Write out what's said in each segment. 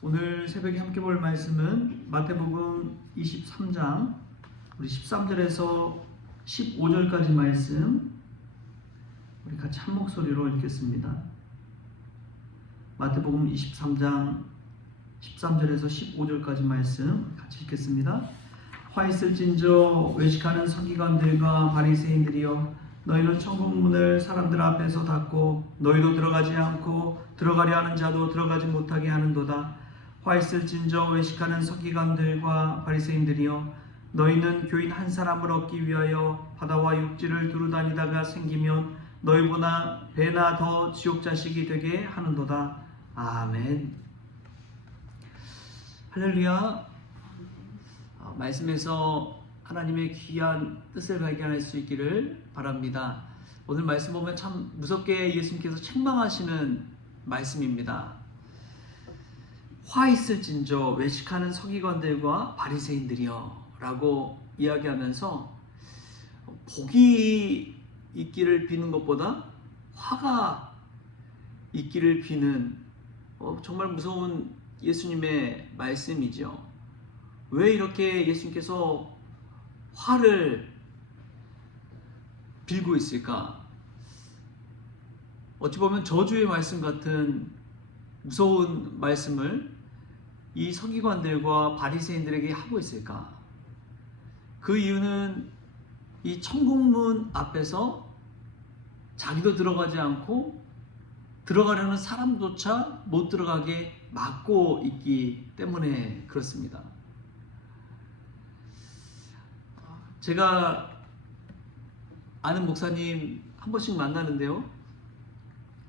오늘 새벽에 함께 볼 말씀은 마태복음 23장 우리 13절에서 15절까지 말씀 우리 같이 한 목소리로 읽겠습니다. 마태복음 23장 13절에서 15절까지 말씀 같이 읽겠습니다. 화 있을진저 외식하는 서기관들과 바리새인들이여, 너희는 천국 문을 사람들 앞에서 닫고 너희도 들어가지 않고 들어가려 하는 자도 들어가지 못하게 하는도다. 화 있을진저 외식하는 서기관들과 바리새인들이여, 너희는 교인 한 사람을 얻기 위하여 바다와 육지를 두루 다니다가 생기면 너희보다 배나 더 지옥 자식이 되게 하는도다. 아멘. 할렐루야. 말씀에서 하나님의 귀한 뜻을 발견할 수 있기를 바랍니다. 오늘 말씀 보면 참 무섭게 예수님께서 책망하시는 말씀입니다. 화 있을진저 외식하는 서기관들과 바리새인들이여 라고 이야기하면서 복이 있기를 비는 것보다 화가 있기를 비는 정말 무서운 예수님의 말씀이죠. 왜 이렇게 예수님께서 화를 빌고 있을까? 어찌 보면 저주의 말씀 같은 무서운 말씀을 이 서기관들과 바리새인들에게 하고 있을까? 그 이유는 이 천국문 앞에서 자기도 들어가지 않고 들어가려는 사람조차 못 들어가게 막고 있기 때문에 그렇습니다. 제가 아는 목사님 한 번씩 만나는데요,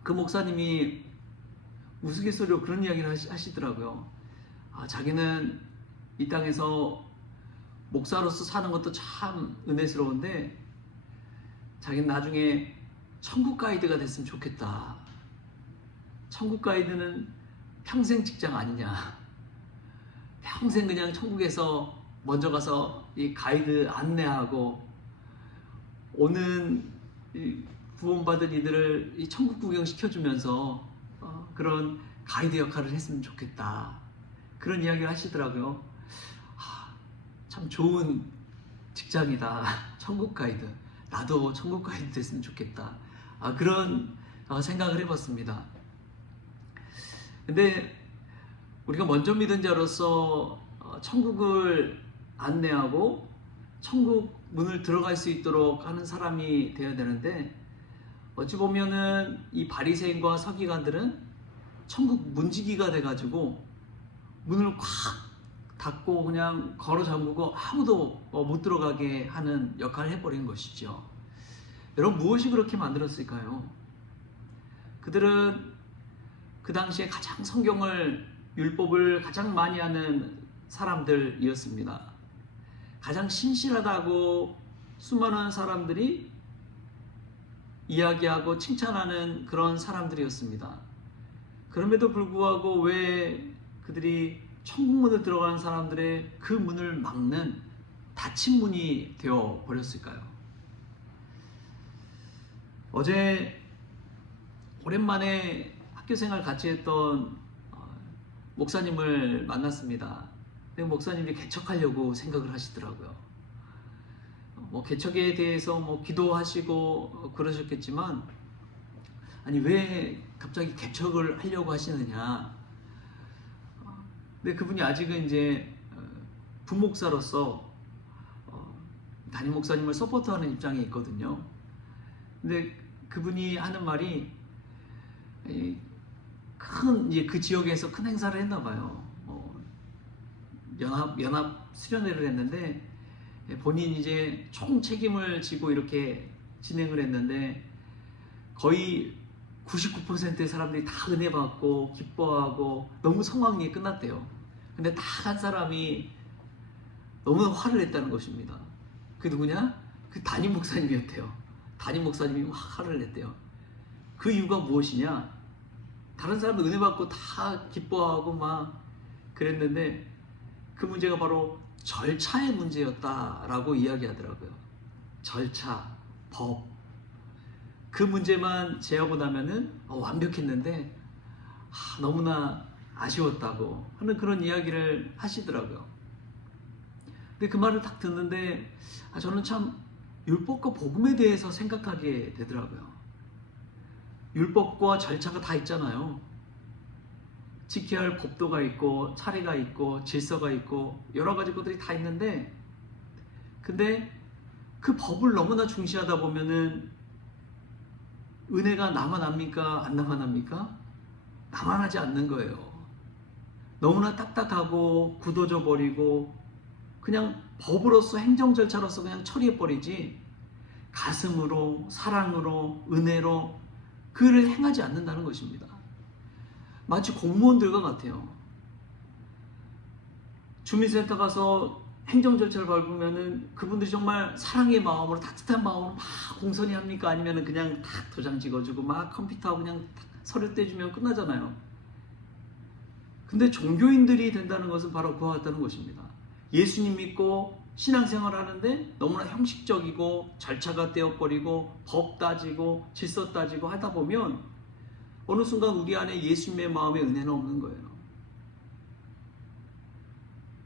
그 목사님이 우스갯소리로 그런 이야기를 하시더라고요. 자기는 이 땅에서 목사로서 사는 것도 참 은혜스러운데 자기는 나중에 천국 가이드가 됐으면 좋겠다. 천국 가이드는 평생 직장 아니냐, 평생 그냥 천국에서 먼저 가서 이 가이드 안내하고 오는 구원받은 이들을 이 천국 구경 시켜주면서 그런 가이드 역할을 했으면 좋겠다. 그런 이야기를 하시더라고요. 참 좋은 직장이다. 천국 가이드. 나도 천국 가이드 됐으면 좋겠다. 그런 생각을 해봤습니다. 근데 우리가 먼저 믿은 자로서 천국을 안내하고 천국 문을 들어갈 수 있도록 하는 사람이 되어야 되는데, 어찌 보면은 이 바리새인과 서기관들은 천국 문지기가 돼가지고 문을 콱 닫고 그냥 걸어 잠그고 아무도 못 들어가게 하는 역할을 해버린 것이죠. 여러분, 무엇이 그렇게 만들었을까요? 그들은 그 당시에 가장 성경을, 율법을 가장 많이 하는 사람들이었습니다. 가장 신실하다고 수많은 사람들이 이야기하고 칭찬하는 그런 사람들이었습니다. 그럼에도 불구하고 왜 그들이 천국문을 들어가는 사람들의 그 문을 막는 닫힌 문이 되어 버렸을까요? 어제 오랜만에 학교생활 같이 했던 목사님을 만났습니다. 목사님이 개척하려고 생각을 하시더라고요. 개척에 대해서 기도하시고 그러셨겠지만, 아니 왜 갑자기 개척을 하려고 하시느냐. 근데 그분이 아직은 이제 부목사로서 담임 목사님을 서포트하는 입장에 있거든요. 근데 그분이 하는 말이 이제 그 지역에서 큰 행사를 했나 봐요. 연합 수련회를 했는데 본인이 이제 총 책임을 지고 이렇게 진행을 했는데 거의 99%의 사람들이 다 은혜 받고 기뻐하고 너무 성황리에 끝났대요. 근데 다 한 사람이 너무 화를 냈다는 것입니다. 그 누구냐? 그 담임 목사님이었대요. 담임 목사님이 화를 냈대요. 그 이유가 무엇이냐? 다른 사람들 은혜 받고 다 기뻐하고 막 그랬는데 그 문제가 바로 절차의 문제였다라고 이야기하더라고요. 절차, 법. 그 문제만 제하고 나면은 완벽했는데 너무나 아쉬웠다고 하는 그런 이야기를 하시더라고요. 근데 그 말을 딱 듣는데 저는 참 율법과 복음에 대해서 생각하게 되더라고요. 율법과 절차가 다 있잖아요. 지켜야 할 법도가 있고 차례가 있고 질서가 있고 여러 가지 것들이 다 있는데, 근데 그 법을 너무나 중시하다 보면은 은혜가 나만 합니까? 안 나만 합니까? 나만 하지 않는 거예요. 너무나 딱딱하고 굳어져 버리고 그냥 법으로서 행정 절차로서 그냥 처리해 버리지 가슴으로 사랑으로 은혜로 그를 행하지 않는다는 것입니다. 마치 공무원들과 같아요. 주민센터 가서 행정 절차를 밟으면은 그분들이 정말 사랑의 마음으로 따뜻한 마음으로 막 공선이 합니까? 아니면은 그냥 딱 도장 찍어주고 막 컴퓨터하고 그냥 서류 떼주면 끝나잖아요. 근데 종교인들이 된다는 것은 바로 그와 같다는 것입니다. 예수님 믿고 신앙생활 하는데 너무나 형식적이고 절차가 떼어버리고 법 따지고 질서 따지고 하다 보면 어느 순간 우리 안에 예수님의 마음의 은혜는 없는 거예요.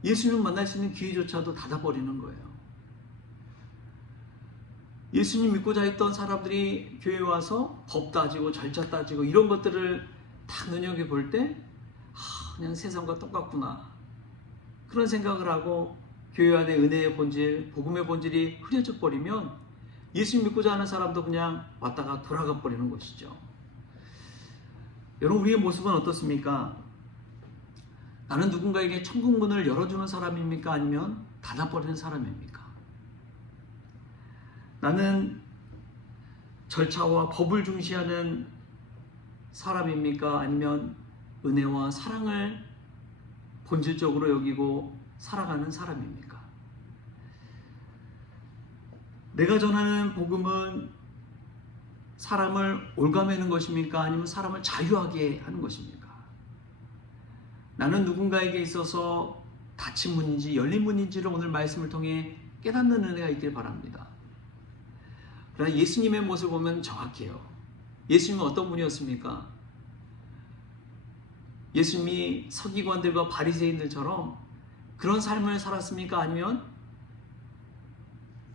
예수님을 만날 수 있는 기회조차도 닫아버리는 거예요. 예수님 믿고자 했던 사람들이 교회에 와서 법 따지고 절차 따지고 이런 것들을 다 눈여겨볼 때 그냥 세상과 똑같구나 그런 생각을 하고 교회 안에 은혜의 본질, 복음의 본질이 흐려져 버리면 예수님 믿고자 하는 사람도 그냥 왔다가 돌아가 버리는 것이죠. 여러분, 우리의 모습은 어떻습니까? 나는 누군가에게 천국 문을 열어주는 사람입니까? 아니면 닫아버리는 사람입니까? 나는 절차와 법을 중시하는 사람입니까? 아니면 은혜와 사랑을 본질적으로 여기고 살아가는 사람입니까? 내가 전하는 복음은 사람을 올가매는 것입니까? 아니면 사람을 자유하게 하는 것입니까? 나는 누군가에게 있어서 닫힌 문인지 열린 문인지를 오늘 말씀을 통해 깨닫는 은혜가 있길 바랍니다. 그러나 예수님의 모습을 보면 정확해요. 예수님은 어떤 분이었습니까? 예수님이 서기관들과 바리새인들처럼 그런 삶을 살았습니까? 아니면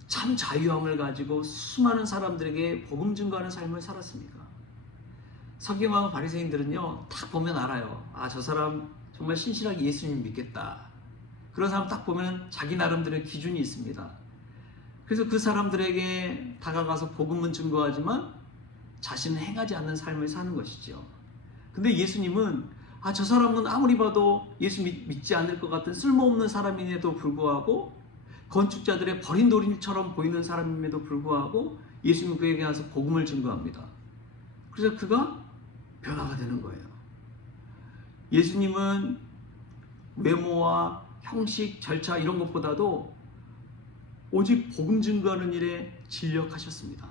참 자유함을 가지고 수많은 사람들에게 복음 증거하는 삶을 살았습니까? 서기관과 바리새인들은요, 딱 보면 알아요. 저 사람 정말 신실하게 예수님 믿겠다. 그런 사람 딱 보면 자기 나름대로의 기준이 있습니다. 그래서 그 사람들에게 다가가서 복음은 증거하지만 자신은 행하지 않는 삶을 사는 것이죠. 근데 예수님은 저 사람은 아무리 봐도 예수 믿지 않을 것 같은 쓸모없는 사람임에도 불구하고 건축자들의 버린 돌인처럼 보이는 사람임에도 불구하고 예수님은 그에게 가서 복음을 증거합니다. 그래서 그가 변화가 되는 거예요. 예수님은 외모와 형식, 절차 이런 것보다도 오직 복음 증거하는 일에 진력하셨습니다.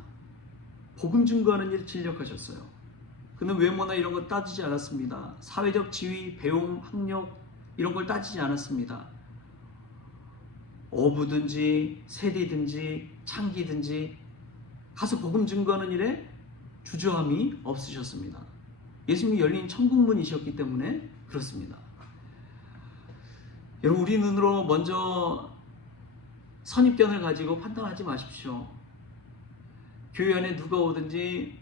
복음 증거하는 일에 진력하셨어요. 그는 외모나 이런 거 따지지 않았습니다. 사회적 지위, 배움, 학력 이런 걸 따지지 않았습니다. 어부든지 세리든지 창기든지 가서 복음 증거하는 일에 주저함이 없으셨습니다. 예수님이 열린 천국문이셨기 때문에 그렇습니다. 여러분, 우리 눈으로 먼저 선입견을 가지고 판단하지 마십시오. 교회 안에 누가 오든지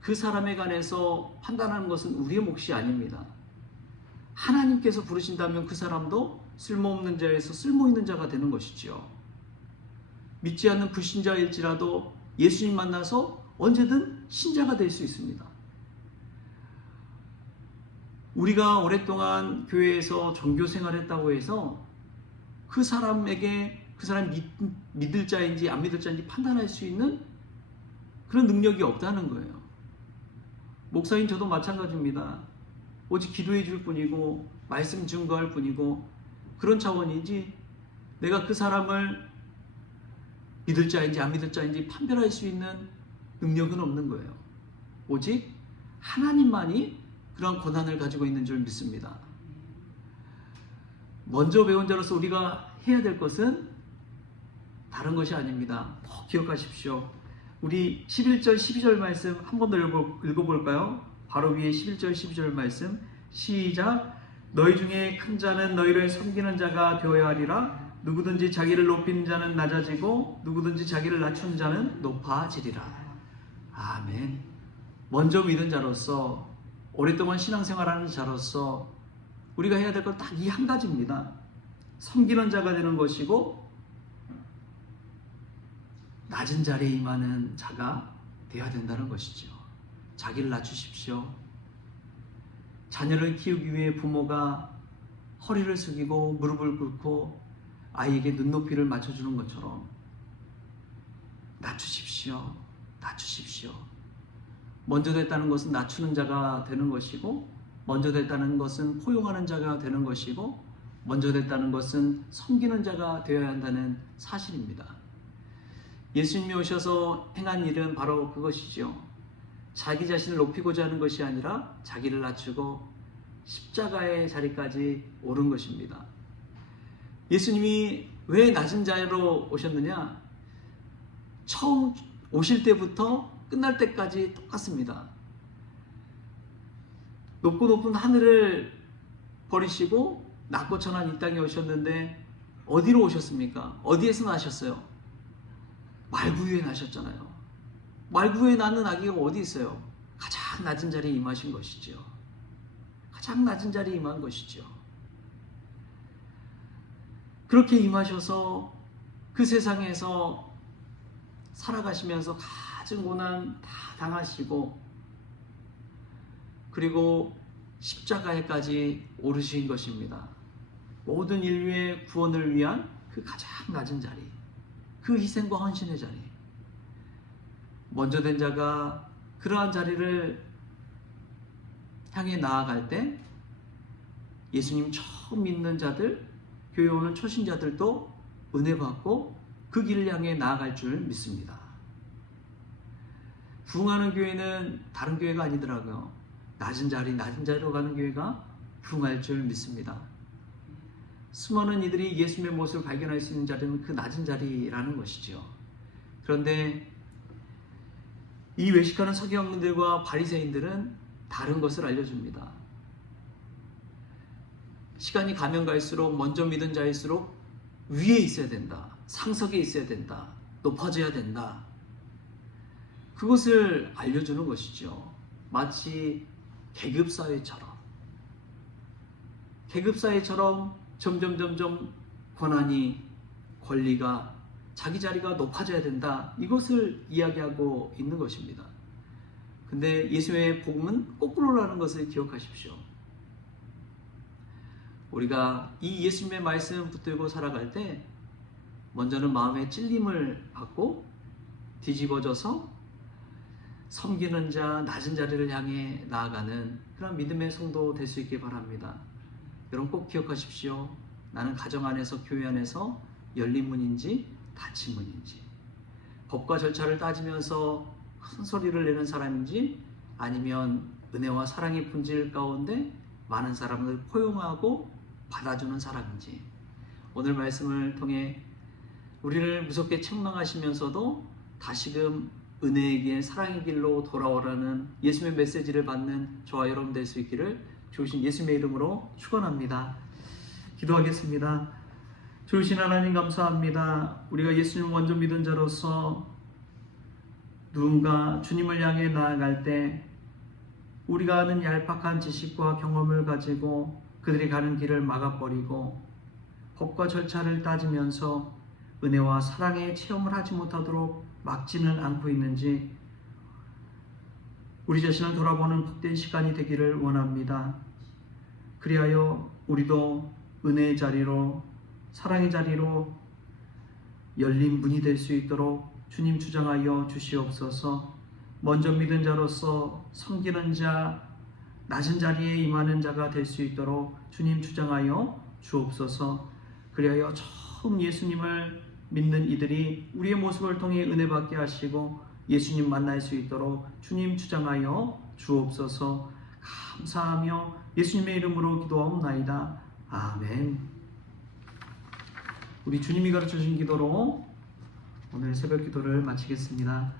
그 사람에 관해서 판단하는 것은 우리의 몫이 아닙니다. 하나님께서 부르신다면 그 사람도 쓸모없는 자에서 쓸모있는 자가 되는 것이죠. 믿지 않는 불신자일지라도 예수님 만나서 언제든 신자가 될 수 있습니다. 우리가 오랫동안 교회에서 종교 생활했다고 해서 그 사람에게 그 사람이 믿을 자인지 안 믿을 자인지 판단할 수 있는 그런 능력이 없다는 거예요. 목사인 저도 마찬가지입니다. 오직 기도해 줄 뿐이고 말씀 증거할 뿐이고 그런 차원이지 내가 그 사람을 믿을 자인지 안 믿을 자인지 판별할 수 있는 능력은 없는 거예요. 오직 하나님만이 그런 권한을 가지고 있는 줄 믿습니다. 먼저 배운 자로서 우리가 해야 될 것은 다른 것이 아닙니다. 꼭 기억하십시오. 우리 11절 12절 말씀 한 번 더 읽어볼까요? 바로 위에 11절 12절 말씀 시작. 너희 중에 큰 자는 너희를 섬기는 자가 되어야 하리라. 누구든지 자기를 높이는 자는 낮아지고 누구든지 자기를 낮추는 자는 높아지리라. 아멘. 먼저 믿은 자로서, 오랫동안 신앙생활하는 자로서 우리가 해야 될 건 딱 이 한 가지입니다. 섬기는 자가 되는 것이고 낮은 자리에 임하는 자가 되어야 된다는 것이죠. 자기를 낮추십시오. 자녀를 키우기 위해 부모가 허리를 숙이고 무릎을 꿇고 아이에게 눈높이를 맞춰주는 것처럼 낮추십시오. 낮추십시오. 먼저 됐다는 것은 낮추는 자가 되는 것이고, 먼저 됐다는 것은 포용하는 자가 되는 것이고, 먼저 됐다는 것은 섬기는 자가 되어야 한다는 사실입니다. 예수님이 오셔서 행한 일은 바로 그것이죠. 자기 자신을 높이고자 하는 것이 아니라 자기를 낮추고 십자가의 자리까지 오른 것입니다. 예수님이 왜 낮은 자리로 오셨느냐? 처음 오실 때부터 끝날 때까지 똑같습니다. 높고 높은 하늘을 버리시고 낮고 천한 이 땅에 오셨는데 어디로 오셨습니까? 어디에서 나셨어요? 말구 위에 나셨잖아요. 말구 위에 나는 아기가 어디 있어요? 가장 낮은 자리에 임하신 것이죠. 가장 낮은 자리에 임한 것이죠. 그렇게 임하셔서 그 세상에서 살아가시면서 가진 고난 다 당하시고, 그리고 십자가에까지 오르신 것입니다. 모든 인류의 구원을 위한 그 가장 낮은 자리, 그 희생과 헌신의 자리. 먼저 된 자가 그러한 자리를 향해 나아갈 때 예수님 처음 믿는 자들, 교회 오는 초신자들도 은혜 받고 그 길을 향해 나아갈 줄 믿습니다. 부흥하는 교회는 다른 교회가 아니더라고요. 낮은 자리로 가는 교회가 부흥할 줄 믿습니다. 수많은 이들이 예수님의 모습을 발견할 수 있는 자리는 그 낮은 자리라는 것이죠. 그런데 이 외식하는 서기관들과 바리새인들은 다른 것을 알려줍니다. 시간이 가면 갈수록 먼저 믿은 자일수록 위에 있어야 된다. 상석에 있어야 된다. 높아져야 된다. 그것을 알려주는 것이죠. 마치 계급사회처럼 점점 권한이, 권리가, 자기 자리가 높아져야 된다. 이것을 이야기하고 있는 것입니다. 근데 예수의 복음은 거꾸로라는 것을 기억하십시오. 우리가 이 예수님의 말씀 붙들고 살아갈 때 먼저는 마음의 찔림을 받고 뒤집어져서 섬기는 자, 낮은 자리를 향해 나아가는 그런 믿음의 성도 될 수 있길 바랍니다. 여러분 꼭 기억하십시오. 나는 가정 안에서, 교회 안에서 열린 문인지 닫힌 문인지, 법과 절차를 따지면서 큰 소리를 내는 사람인지, 아니면 은혜와 사랑의 본질 가운데 많은 사람을 포용하고 받아주는 사람인지, 오늘 말씀을 통해 우리를 무섭게 책망하시면서도 다시금 은혜의 길, 사랑의 길로 돌아오라는 예수님의 메시지를 받는 저와 여러분 될 수 있기를 주신 예수님의 이름으로 축원합니다. 기도하겠습니다. 주신 하나님 감사합니다. 우리가 예수님 먼저 믿은 자로서 누군가 주님을 향해 나아갈 때 우리가 아는 얄팍한 지식과 경험을 가지고 그들이 가는 길을 막아버리고 법과 절차를 따지면서 은혜와 사랑의 체험을 하지 못하도록 막지는 않고 있는지 우리 자신을 돌아보는 복된 시간이 되기를 원합니다. 그리하여 우리도 은혜의 자리로, 사랑의 자리로 열린 문이 될 수 있도록 주님 주장하여 주시옵소서. 먼저 믿은 자로서 섬기는 자, 낮은 자리에 임하는 자가 될 수 있도록 주님 주장하여 주옵소서. 그리하여 처음 예수님을 믿는 이들이 우리의 모습을 통해 은혜 받게 하시고 예수님 만날 수 있도록 주님 주장하여 주옵소서. 감사하며 예수님의 이름으로 기도하옵나이다. 아멘. 우리 주님이 가르쳐주신 기도로 오늘 새벽 기도를 마치겠습니다.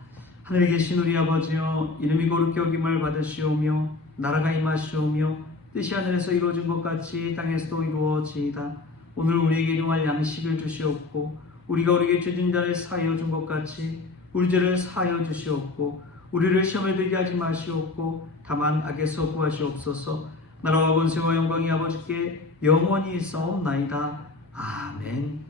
하늘에 계신 우리 아버지여, 이름이 거룩히 여김을 받으시오며 나라가 임하시오며 뜻이 하늘에서 이루어진 것 같이 땅에서도 이루어지이다. 오늘 우리에게 일용할 양식을 주시옵고 우리가 우리에게 죄진 자를 사하여 준 것 같이 우리 죄를 사하여 주시옵고 우리를 시험에 들게 하지 마시옵고 다만 악에서 구하시옵소서. 나라와 권세와 영광이 아버지께 영원히 있사옵나이다. 아멘.